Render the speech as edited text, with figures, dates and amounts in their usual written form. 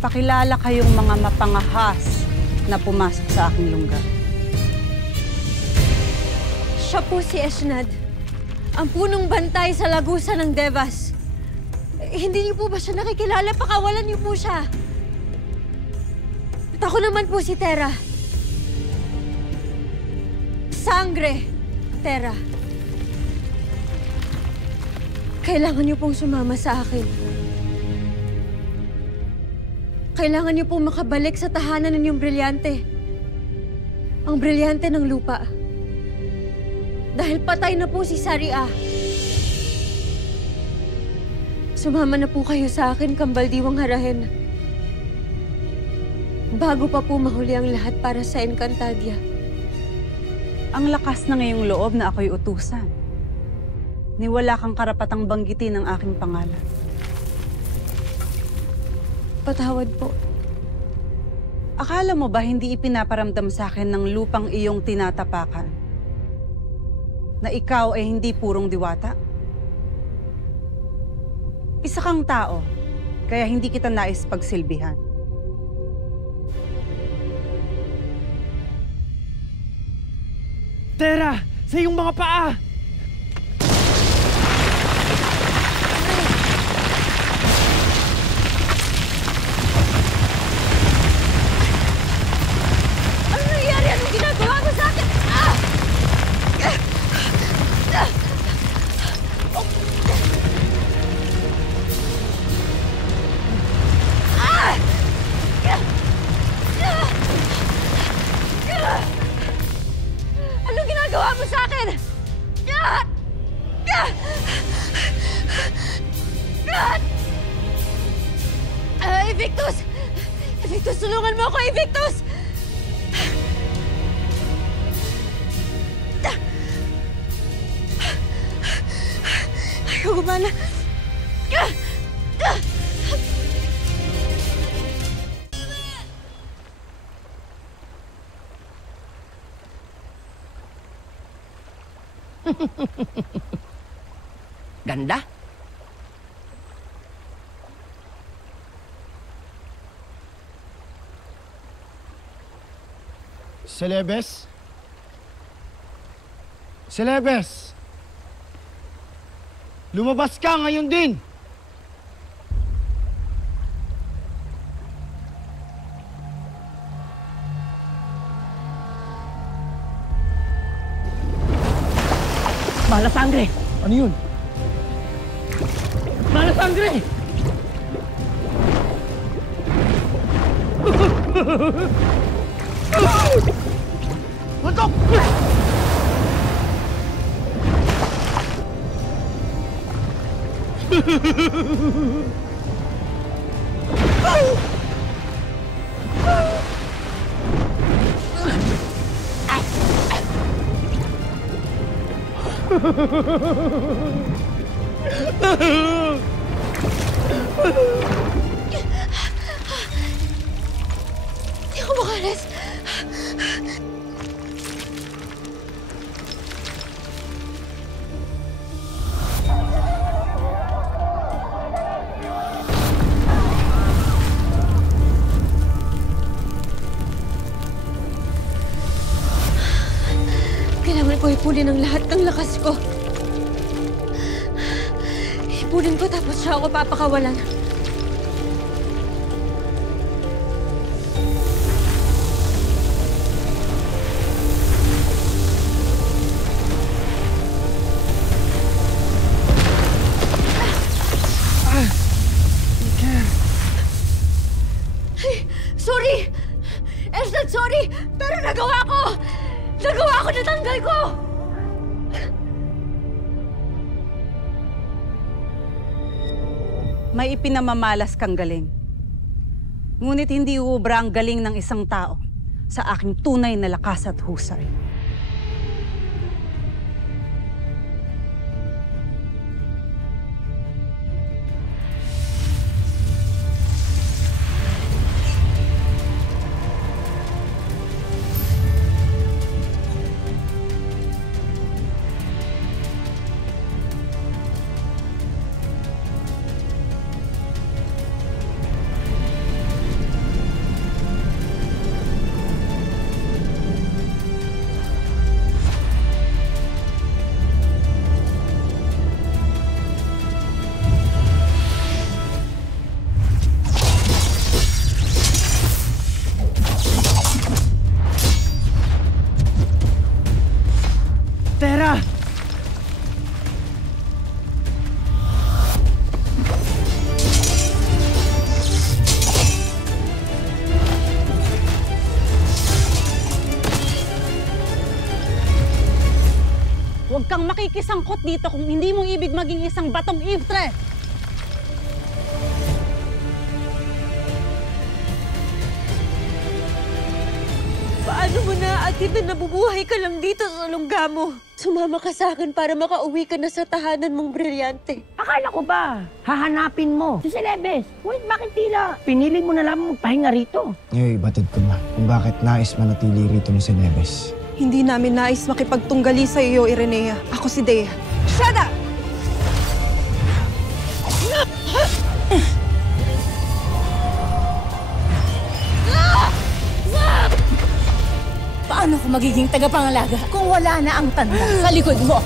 Ipakilala kayong mga mapangahas na pumasok sa aking lungga. Siya po si Eshnad, ang punong bantay sa lagusan ng Devas. Hindi niyo po ba siya nakikilala? Pakawalan niyo po siya. At ako naman po si Terra. Sangre, Terra. Kailangan niyo pong sumama sa akin. Kailangan niyo pong makabalik sa tahanan ninyong brilyante. Ang brilyante ng lupa. Dahil patay na po si Saria. Sumama na po kayo sa akin, Kambaldiwang Harahen. Bago pa po mahuli ang lahat para sa Encantadia. Ang lakas na ngayong loob na ako'y utusan. Ni wala kang karapatang banggitin ang aking pangalan. Patawad po. Akala mo ba hindi ipinaparamdam sa akin ng lupang iyong tinatapakan? Na ikaw ay hindi purong diwata? Isa kang tao, kaya hindi kita nais pagsilbihan. Terra! Sa iyong mga paa! Ano nangyari? Anong ginagawa mo sa akin? Anong ginagawa mo sa akin? Evictus! Evictus, tulungan mo ako, Evictus! Ayaw gumana. Ganda? Celebes? Celebes! Lumabas ka ngayon din! Mala sangre! Ano yun? Mala sangre! Mantok! Hindi ako makalis. Kailangan ko ipunin ang lahat ng lakas ko. Ipunin ko tapos siya ako papakawalan. Sorry! Eshnad, sorry! Pero nagawa ko! Nagawa ko! Natanggal ko! May ipinamamalas kang galing. Ngunit hindi uubra ang galing ng isang tao sa aking tunay na lakas at husay. pakikisangkot dito kung hindi mo ibig maging isang batong iftre. Paano mo naatid na nabubuhay ka lang dito sa lungga mo? Sumama ka sa akin para makauwi ka na sa tahanan mong brilyante. Akala ko ba, hahanapin mo si Celebes. Ngunit bakit tila pinili mo na lang magpahinga rito? Ngayon, ibatid ko na kung bakit nais manatili rito ni Celebes. Hindi namin nais makipagtunggali sa iyo, Irenea. Ako si Dea. Shut up! Paano ko magiging tagapangalaga kung wala na ang tanda sa likod mo?